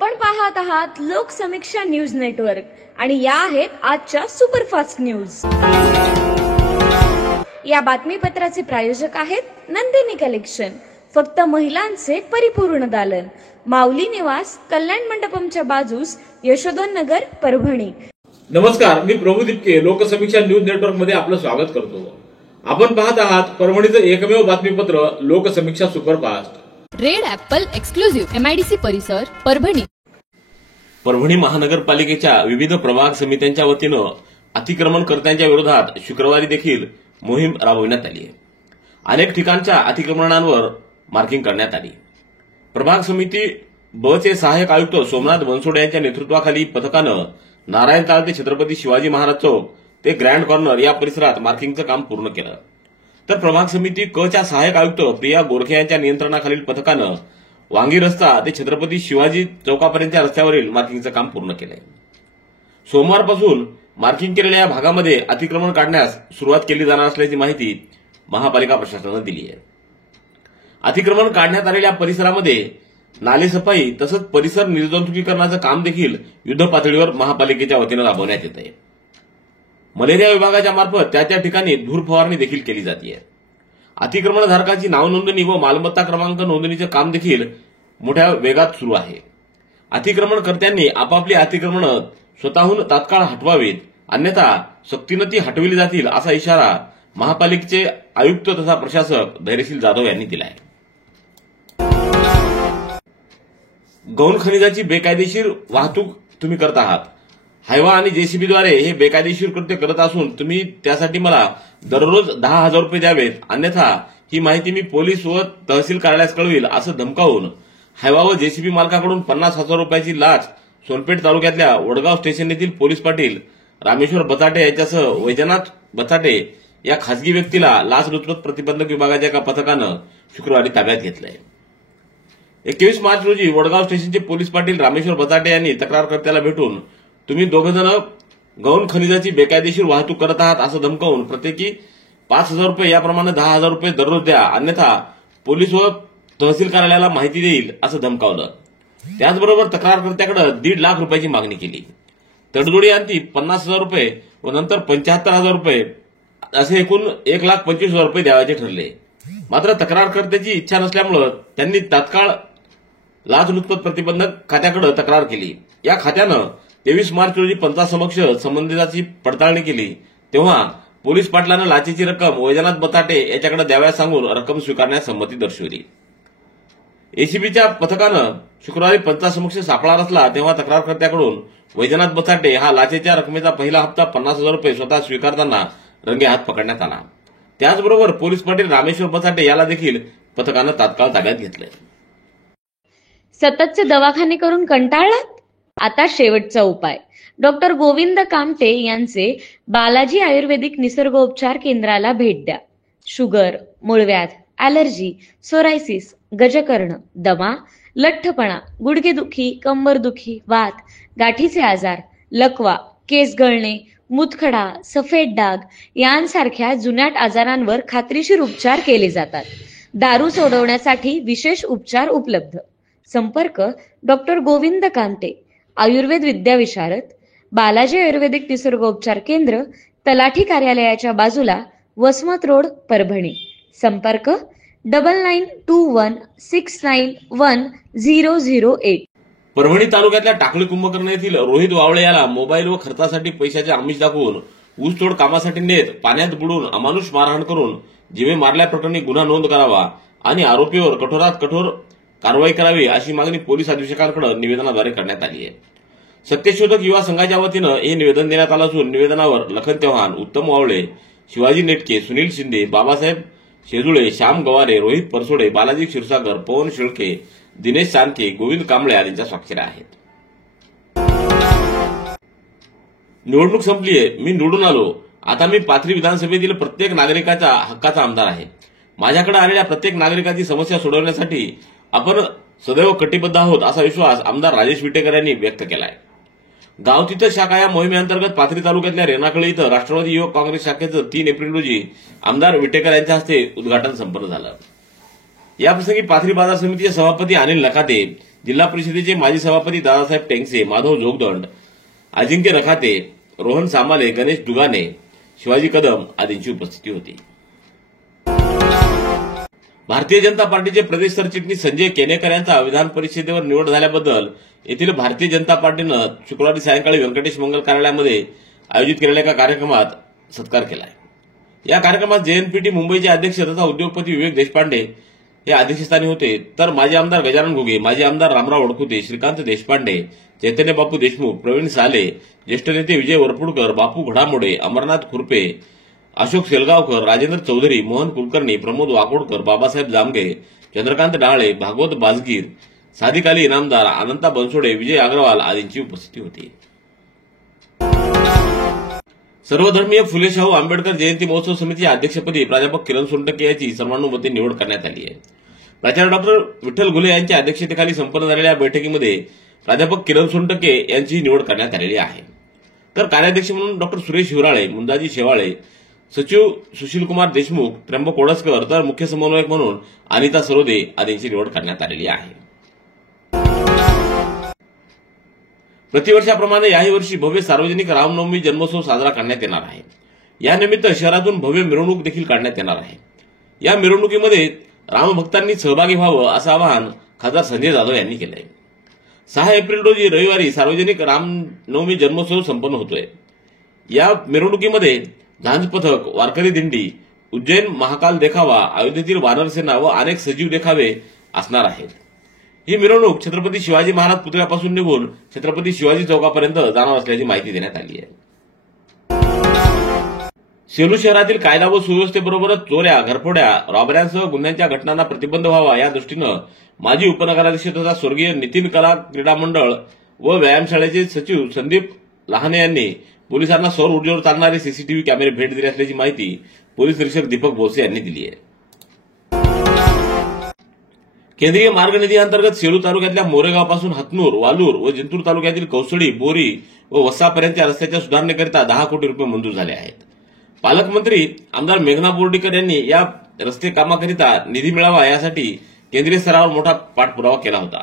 आपण पाहत आहात लोकसमीक्षा न्यूज नेटवर्क आणि या आहेत आजच्या सुपरफास्ट न्यूज। या बातमीपत्राचे प्रायोजक आहेत नंदिनी कलेक्शन, फक्त महिलांचे परिपूर्ण दालन, माऊली निवास, कल्याण मंडपमच्या बाजूस, यशोधन नगर, परभणी। नमस्कार, मी प्रभू दिपके लोकसमीक्षा न्यूज नेटवर्क मध्ये आपलं स्वागत करतो। आपण पाहत आहात परभणीचं एकमेव बातमीपत्र Loksamiksha superfast. Red apple exclusive MIDC परिसर, परभणी। परभणी महानगरपालिकेच्या विविध प्रभाग समित्यांच्या वतीनं अतिक्रमणकर्त्यांच्या विरोधात शुक्रवारी देखील मोहीम राबविण्यात आली आहे। अनेक ठिकाणच्या अतिक्रमणांवर मार्किंग करण्यात आली। प्रभाग समिती ब चे सहाय्यक आयुक्त सोमनाथ बनसोडे यांच्या नेतृत्वाखाली पथकानं नारायण ताळ ते छत्रपती शिवाजी महाराज चौक ते ग्रँड कॉर्नर या परिसरात मार्किंगचं काम पूर्ण केलं। तर प्रभाग समिती क च्या सहाय्यक आयुक्त प्रिया गोरखे यांच्या नियंत्रणाखालील पथकानं वांगी रस्ता ते छत्रपती शिवाजी चौकापर्यंतच्या रस्त्यावरील मार्किंगचं काम पूर्ण केलंय। सोमवारपासून मार्किंग केलेल्या भागामध्ये अतिक्रमण काढण्यास सुरुवात केली जाणार असल्याची माहिती महापालिका प्रशासनानं दिली आहे। अतिक्रमण काढण्यात आलेल्या परिसरामध्ये नालेसफाई तसंच परिसर निर्जंतुकीकरणाचं काम देखील युद्ध पातळीवर महापालिकेच्या वतीनं राबवण्यात येत आहे। मलेरिया विभागाच्या मार्फत त्या ठिकाणी धूर फवारणी देखील केली जाते। अतिक्रमणधारकांची नाव नोंदणी व मालमत्ता क्रमांक नोंदणीचं काम देखील मोठ्या वेगात सुरू आहे। अतिक्रमणकर्त्यांनी आपापली अतिक्रमण स्वतःहून तात्काळ हटवावीत, अन्यथा सक्तीनं ती हटविली जातील असा इशारा महापालिकेचे आयुक्त तथा प्रशासक धैर्यशील जाधव यांनी दिला आहे। गौण खनिजाची बेकायदेशीर वाहतूक तुम्ही करत आहात, हायवा आणि जेसीबीद्वारे हे बेकायदेशीर कृत्य करत असून तुम्ही त्यासाठी मला दररोज 10,000 रुपये द्यावेत, अन्यथा ही माहिती मी पोलीस व तहसील कार्यालयास कळवील असं धमकावून हायवा व जेसीबी मालकाकडून 50,000 रुपयाची लाच सोनपेठ तालुक्यातल्या वडगाव स्टेशन येथील पोलीस पाटील रामेश्वर बचाटे यांच्यासह वैजनाथ बचाटे या खासगी व्यक्तीला लाचलुचपत प्रतिबंधक विभागाच्या एका पथकानं शुक्रवारी ताब्यात घेतलंय। 21 मार्च रोजी वडगाव स्टेशनचे पोलीस पाटील रामेश्वर बचाटे यांनी तक्रारकर्त्याला भेटून तुम्ही दोघेजण गौण खनिजाची बेकायदेशीर वाहतूक करत आहात असं धमकावून प्रत्येकी 5,000 रुपये याप्रमाणे 10,000 रुपये दररोज द्या, अन्यथा पोलीस व तहसील कार्यालयाला माहिती देईल असं धमकावलं। त्याचबरोबर तक्रारकर्त्याकडे 1.5 लाख रुपयाची मागणी केली। तडजोडी अंती 50,000 रुपये व नंतर 75,000 रुपये असे एकूण 1,25,000 रुपये द्यायचे ठरले। मात्र तक्रारकर्त्याची इच्छा नसल्यामुळे त्यांनी तात्काळ लाचलुचपत प्रतिबंधक खात्याकडे तक्रार केली। या खात्यानं 23 मार्च रोजी पंचासमक्ष संबंधिताची पडताळणी केली, तेव्हा पोलीस पाटलानं लाचेची रक्कम वैजनाथ बचाटे याच्याकडे द्याव्यास सांगून रक्कम स्वीकारण्यास संमती दर्शवली। एसीबीच्या पथकानं शुक्रवारी पंचासमक्ष सापळा रचला, तेव्हा तक्रारकर्त्याकडून वैजनाथ बचाटे हा लाचेच्या रकमेचा पहिला हप्ता 50,000 रुपये स्वतः स्वीकारताना रंगेहात पकडण्यात आला। त्याचबरोबर पोलीस पाटील रामेश्वर बचाटे याला देखील पथकानं तात्काळ ताब्यात घेतलंय। सततचे दवाखाने करून कंटाळलात? आता शेवटचा उपाय। डॉक्टर गोविंद कामटे यांचे बालाजी आयुर्वेदिक निसर्गोपचार केंद्राला भेट द्या। शुगर, मूळव्याध, ॲलर्जी, सोरायसिस, गजकर्ण, दमा, लठ्ठपणा, गुडघेदुखी, कंबरदुखी, वात, गाठीचे आजार, लकवा, केस गळणे, मूतखडा, सफेद डाग यांसारख्या जुनाट आजारांवर खात्रीशीर उपचार केले जातात। दारू सोडवण्यासाठी विशेष उपचार उपलब्ध। संपर्क डॉक्टर गोविंद कामटे, आयुर्वेद विद्याविशारद, बालाजी आयुर्वेदिक निसर्गोपचार केंद्र, तलाठी कार्यालयाच्या बाजूला, वसमत रोड, परभणी। संपर्क 9921691008। परभणी तालुक्यातल्या टाकळी कुंभकर्ण येथील रोहित वावळे याला मोबाईल व खर्चासाठी पैशाचे आमिष दाखवून ऊसतोड कामासाठी नेत पाण्यात बुडून अमानुष मारहाण करून जीवे मारल्याप्रकरणी गुन्हा नोंद करावा आणि आरोपीवर कठोरात कठोर कारवाई करावी अशी मागणी पोलीस अधीक्षकांकडे निवेदनाद्वारे करण्यात आली आहे। सत्यशोधक युवा संघाच्या वतीनं हे निवेदन देण्यात आलं असून निवेदनावर लखन चव्हाण, उत्तम वावळे, शिवाजी नेटके, सुनील शिंदे, बाबासाहेब शेजुळे, श्याम गवारे, रोहित परसोडे, बालाजी क्षीरसागर, पवन शिळके, दिनेश चांदके, गोविंद कांबळे आदींच्या स्वाक्षऱ्या आहेत। निवडणूक संपलीये, मी निवडून आलो, आता मी पाथरी विधानसभेतील प्रत्येक नागरिकाच्या हक्काचा आमदार आहे। माझ्याकडे आलेल्या प्रत्येक नागरिकाची समस्या सोडवण्यासाठी आपण सदैव कटिबद्ध आहोत असा विश्वास आमदार राजेश विटेकर यांनी व्यक्त केलाय। गाव तिथं शाखा या मोहिमेअंतर्गत पाथरी तालुक्यातल्या रेणाकळी इथं राष्ट्रवादी युवक काँग्रेस शाखेचं 3 एप्रिल रोजी आमदार विटेकर यांच्या हस्ते उद्घाटन संपन्न झालं। याप्रसंगी पाथरी बाजार समितीचे सभापती अनिल नकाते, जिल्हा परिषदेचे माजी सभापती दादासाहेब टेंगसे, माधव जोगदंड, अजिंक्य रखाते, रोहन सामाले, गणेश दुगाने, शिवाजी कदम आदींची उपस्थिती होती. भारतीय जनता पार्टीचे प्रदेश सरचिटणीस संजय केनेकर यांचा विधान परिषदेवर निवड झाल्याबद्दल येथील भारतीय जनता पार्टीनं शुक्रवारी सायंकाळी व्यंकटेश मंगल कार्यालयामध्ये आयोजित केलेल्या एका कार्यक्रमात सत्कार केला. या कार्यक्रमात जेएनपीटी मुंबईचे अध्यक्ष तथा उद्योगपती विवेक देशपांडे हे अध्यक्षस्थानी होते, तर माजी आमदार गजानन घुगे, माजी आमदार रामराव वडकुते, श्रीकांत देशपांडे, चैतन्य बापू देशमुख, प्रवीण साले, ज्येष्ठ नेते विजय वरपुडकर, बापू घडामोडे, अमरनाथ खुरपे, अशोक सेलगावकर, राजेंद्र चौधरी, मोहन कुलकर्णी, प्रमोद वाकोडकर, बाबासाहेब जामगे, चंद्रकांत डाळे, भागवत बाजगीर, सादिक अली इनामदार, अनंता बनसोडे, विजय अग्रवाल आदींची उपस्थिती होती. सर्वधर्मीय फुले शाहू आंबेडकर जयंती महोत्सव समितीच्या अध्यक्षपदी प्राध्यापक किरण सोनटके यांची सर्वानुमते निवड करण्यात आली आहे. प्राचार्य डॉक्टर विठ्ठल घुले यांच्या अध्यक्षतेखाली संपन्न झालेल्या बैठकीमध्ये प्राध्यापक किरण सोनटके यांची निवड करण्यात आलेली आहे. तर कार्याध्यक्ष म्हणून डॉक्टर सुरेश हिवराळे, मुंदाजी शेवाळे, सचिव सुशीलकुमार देशमुख, त्र्यंबक ओडसकर, तर मुख्य समन्वयक म्हणून अनिता सरोदे आदींची निवड करण्यात आलेली आहे. प्रतिवर्षाप्रमाणे याही वर्षी भव्य सार्वजनिक रामनवमी जन्मोत्सव साजरा करण्यात येणार आहे. यानिमित्त शहरातून भव्य मिरवणूक देखील काढण्यात येणार आहे. या मिरवणुकीमध्ये रामभक्तांनी सहभागी व्हावं असं आवाहन खासदार संजय जाधव यांनी केलं आहे. 6 एप्रिल रोजी रविवारी सार्वजनिक रामनवमी जन्मोत्सव संपन्न होतोय. या मिरवणुकीमध्ये झांज पथक, वारकरी दिंडी, उज्जैन महाकाल देखावा, अयोध्येतील वानरसेना व अनेक सजीव देखावे असणार आहेत. ही मिरवणूक छत्रपती शिवाजी महाराज पुतळ्यापासून निघून छत्रपती शिवाजी चौकापर्यंत जाणार असल्याची माहिती देण्यात आली आहे. सेलू शहरातील कायदा व सुव्यवस्थेबरोबरच चोऱ्या, घरफोड्या, रॉबऱ्यांसह गुन्ह्यांच्या घटनांना प्रतिबंध व्हावा या दृष्टीनं माजी उपनगराध्यक्ष तथा स्वर्गीय नितीन कला क्रीडा मंडळ व व्यायामशाळेचे सचिव संदीप लहाने यांनी पोलिसांना सौर ऊर्जेवर चालणारे सीसीटीव्ही कॅमेरे भेट दिले असल्याची माहिती पोलीस निरीक्षक दीपक भोसे यांनी दिली आहे. केंद्रीय मार्ग निधी अंतर्गत सेलू तालुक्यातल्या मोरेगावपासून हतनूर, वालूर व जिंतूर तालुक्यातील कौसळी, बोरी व वसापर्यंतच्या रस्त्याच्या सुधारणेकरिता 10 कोटी रुपये मंजूर झाले आहेत. पालकमंत्री आमदार मेघना बोर्डीकर यांनी या रस्ते कामाकरिता निधी मिळावा यासाठी केंद्रीय स्तरावर मोठा पाठपुरावा केला होता.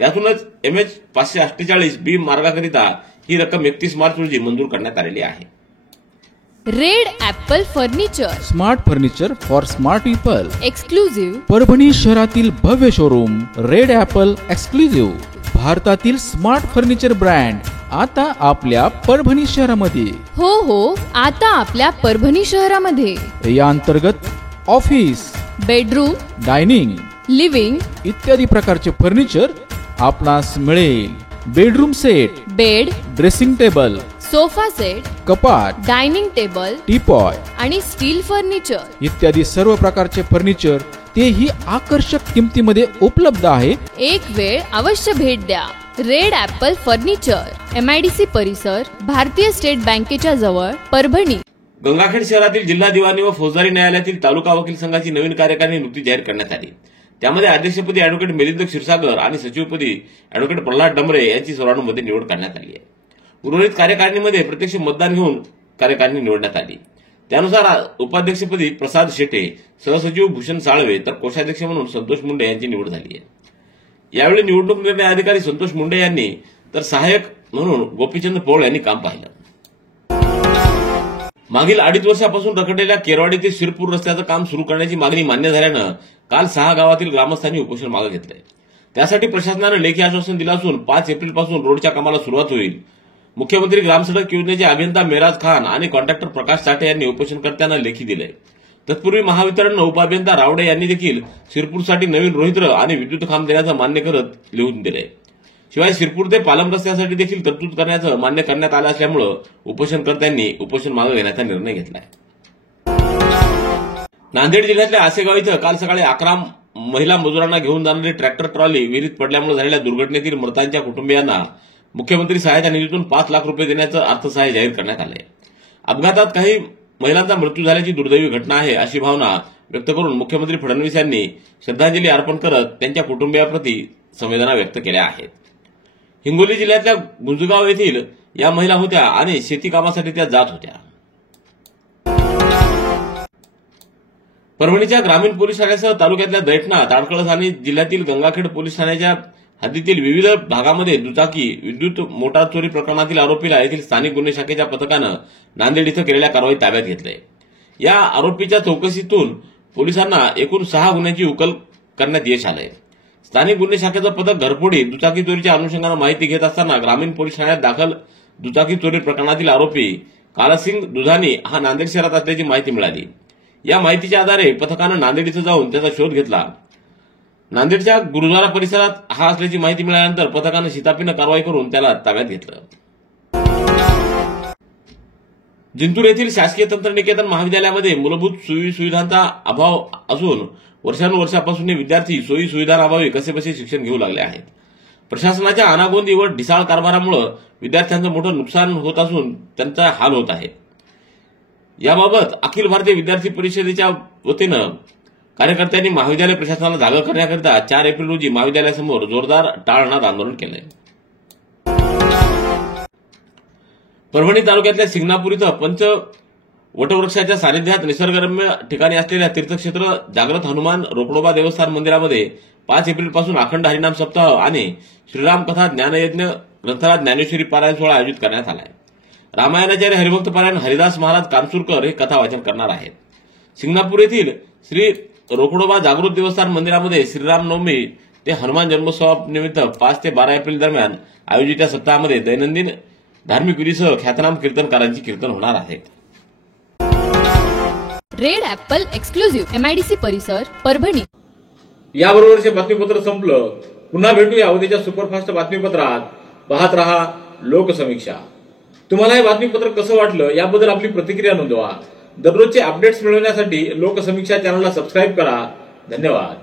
त्यातूनच MH 548B मार्गाकरिता ही रक्कम 31 मार्च रोजी मंजूर करण्यात आलेली आहे. Red Apple furniture, smart furniture for smart people, exclusive Parbhani शहरातील भव्य शोरूम रेड ॲपल एक्सक्लुझिव्ह, भारतातील स्मार्ट फर्निचर ब्रँड आता आपल्या परभणी शहरामध्ये. हो, आता आपल्या परभणी शहरामध्ये. या अंतर्गत ऑफिस, बेडरूम, डायनिंग, लिव्हिंग इत्यादी प्रकारचे फर्निचर आपणास मिळेल. Bedroom set, bed, dressing table, sofa set, कपाट, डायनिंग टेबल, टीपॉय आणि स्टील फर्निचर इत्यादी सर्व प्रकारचे फर्निचर तेही आकर्षक किमतीमध्ये उपलब्ध आहे. एक वेळ अवश्य भेट द्या. रेड ॲपल फर्निचर, MIDC परिसर, भारतीय स्टेट बँकेच्या जवळ, परभणी. गंगाखेड शहरातील जिल्हा दिवाणी व फौजदारी न्यायालयातील तालुका वकील संघाची नवीन कार्यकारिणी नुकतीच जाहीर करण्यात आली. त्यामध्ये अध्यक्षपदी अॅडव्होकेट मिलिंद क्षीरसागर आणि सचिवपदी अॅडव्होकेट प्रल्हाद डमरे यांची सर्वानुमते निवड करण्यात आली आहे. उर्वरित कार्यकारिणीमध्ये प्रत्यक्ष मतदान घेऊन कार्यकारिणी निवडण्यात आली. त्यानुसार उपाध्यक्षपदी प्रसाद शेटे, सहसचिव भूषण साळवे, तर कोषाध्यक्ष म्हणून संतोष मुंडे यांची निवड झाली आहे. यावेळी निवडणूक निर्णय अधिकारी संतोष मुंडे यांनी तर सहाय्यक म्हणून गोपीचंद पौळ यांनी काम पाहिलं. मागील 2.5 वर्षापासून रखडलेल्या केरवाडी शिरपूर रस्त्याचं काम सुरू करण्याची मागणी मान्य झाल्यानं काल 6 गावातील ग्रामस्थांनी उपोषण मागे घेतलंय. त्यासाठी प्रशासनानं लेखी आश्वासन दिलं असून 5 एप्रिलपासून रोडच्या कामाला सुरुवात होईल. मुख्यमंत्री ग्रामसडक योजनेचे अभियंता मेराज खान आणि कॉन्ट्रॅक्टर प्रकाश साठे यांनी उपोषणकर्त्यांना लेखी दिलंय. तत्पूर्वी महावितरणनं उपअभियंता रावडे यांनी देखील शिरपूरसाठी नवीन रोहित्र आणि विद्युत खांब देण्याचं मान्य करत लिहून दिलंय. शिवाय शिरपूर ते पालम रस्त्यासाठी देखील तरतूद करण्याचं मान्य करण्यात आलं असल्यामुळे उपोषणकर्त्यांनी उपोषण मागे घेण्याचा निर्णय घेतलाय. नांदेड जिल्ह्यातल्या आसेगाव इथं काल सकाळी 11 महिला मजुरांना घेऊन जाणारी ट्रॅक्टर ट्रॉली विहिरीत पडल्यामुळे झालेल्या दुर्घटनेतील मृतांच्या कुटुंबियांना मुख्यमंत्री सहायता निधीतून 5 लाख रुपये देण्याचं अर्थसहाय्य जाहीर करण्यात आलंय. अपघातात काही महिलांचा मृत्यू झाल्याची दुर्दैवी घटना आहे अशी भावना व्यक्त करून मुख्यमंत्री फडणवीस यांनी श्रद्धांजली अर्पण करत त्यांच्या कुटुंबियाप्रती संवेदना व्यक्त केल्या आहेत. हिंगोली जिल्ह्यातल्या गुंजगाव येथील या महिला होत्या आणि शेती कामासाठी त्या जात होत्या. परभणीच्या ग्रामीण पोलीस ठाण्यासह तालुक्यातल्या दैठणा, ताडकळस आणि जिल्ह्यातील गंगाखेड पोलीस ठाण्याच्या हद्दीतील विविध भागामध्ये दुचाकी विद्युत मोटार चोरी प्रकरणातील आरोपीला येथील स्थानिक गुन्हे शाखेच्या पथकानं नांदेड इथं केलेल्या कारवाईत ताब्यात घेतलंय। या आरोपीच्या चौकशीतून पोलिसांना एकूण 6 गुन्ह्यांची उकल करण्यात यश आलंय। स्थानिक गुन्हे शाखेचं पथक घरफोडी दुचाकी चोरीच्या अनुषंगानं माहिती घेत असताना ग्रामीण पोलीस ठाण्यात दाखल दुचाकी चोरी प्रकरणातील आरोपी कालासिंग दुधानी हा नांदेड शहरात असल्याची माहिती मिळाली। या माहितीच्या आधारे पथकानं नांदेड इथं जाऊन त्याचा शोध घेतला। नांदेडच्या गुरुद्वारा परिसरात हा असल्याची माहिती मिळाल्यानंतर पथकानं शिताफीनं कारवाई करून त्याला ताब्यात घेतलं। जिंतूर येथील शासकीय तंत्रनिकेतन महाविद्यालयामध्ये मूलभूत सोयी सुविधांचा अभाव असून वर्षानुवर्षापासून विद्यार्थी सोयी सुविधांअभावी कसेबसे शिक्षण घेऊ लागले आहेत। प्रशासनाच्या अनागोंदी व ढिसाळ कारभारामुळे विद्यार्थ्यांचं मोठं नुकसान होत असून त्यांचा हाल होत आहे। याबाबत अखिल भारतीय विद्यार्थी परिषदेच्या वतीनं कार्यकर्त्यांनी महाविद्यालय प्रशासनाला जागा करण्याकरिता 4 एप्रिल रोजी महाविद्यालयासमोर जोरदार टाळनाद आंदोलन केलंय। परभणी तालुक्यातल्या सिंगणापूर इथं पंच वटवृक्षाच्या सानिध्यात निसर्गरम्य ठिकाणी असलेल्या तीर्थक्षेत्र जागृत हनुमान रोकडोबा देवस्थान मंदिरामध्ये 5 एप्रिल पासून अखंड हरिनाम सप्ताह आणि श्रीराम कथा ज्ञानयज्ञ ग्रंथराज ज्ञानेश्वरी पारायण सोहळा आयोजित करण्यात आला आहे। रामायणाचार्य हरिभक्त पारायण हरिदास महाराज कानसूरकर हे कथा वाचन करणार आहेत। सिंगणापूर येथील श्री रोकडोबा जागृत देवस्थान मंदिरामध्ये श्रीरामनवमी ते हनुमान जन्मोत्सवानिमित्त 5 ते 12 एप्रिल दरम्यान आयोजित या सप्ताहामध्ये दैनंदिन धार्मिक विधीसह ख्यातनाम कीर्तनकारांची कीर्तन होणार आहेत। रेड ऍपल एक्सक्लुझिव्ह एमआयडीसी परिसर परभणी। याबरोबरचे बातमीपत्र संपलं। पुन्हा भेटूया उद्याच्या सुपरफास्ट बातमीपत्रात। पाहत रहा लोकसमीक्षा। तुम्हाला हे बातमीपत्र कसं वाटलं याबद्दल आपली प्रतिक्रिया नोंदवा। दररोजचे अपडेट्स मिळवण्यासाठी लोकसमीक्षा चॅनलला सबस्क्राईब करा। धन्यवाद।